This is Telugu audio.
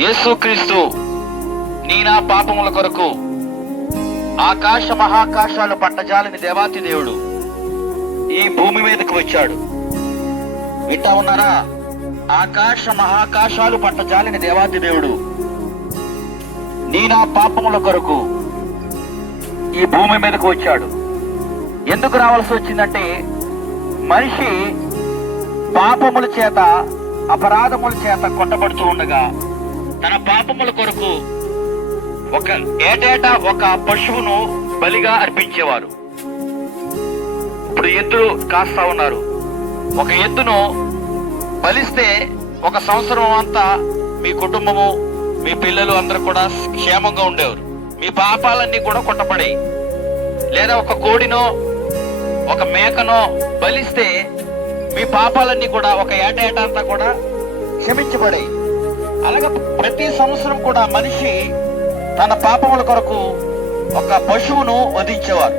యేసుక్రీస్తు నీ నా పాపముల కొరకు ఆకాశ మహాకాశాలు పట్టజాలని దేవాతి దేవుడు ఈ భూమి మీదకు వచ్చాడు. వింటా ఉన్నారా? ఆకాశ మహాకాశాలు పట్టజాలిన దేవాతి దేవుడు నీ నా పాపముల కొరకు ఈ భూమి మీదకు వచ్చాడు. ఎందుకు రావాల్సి వచ్చిందంటే మనిషి పాపముల చేత అపరాధముల చేత కొట్టబడుతూ ఉండగా తన పాపముల కొరకు ఒక ఏటేటా ఒక పశువును బలిగా అర్పించేవారు. ఇప్పుడు ఎద్దులు కాస్తా ఉన్నారు. ఒక ఎద్దును బలిస్తే ఒక సంవత్సరం అంతా మీ కుటుంబము మీ పిల్లలు అందరూ కూడా క్షేమంగా ఉండేవారు. మీ పాపాలన్నీ కూడా కొట్టబడాయి. లేదా ఒక కోడినో ఒక మేకనో బలిస్తే మీ పాపాలన్నీ కూడా ఒక ఏట ఏట అంతా కూడా క్షమించబడాయి. అలాగే ప్రతి సంవత్సరం కూడా మనిషి తన పాపముల కొరకు ఒక పశువును వధించేవారు.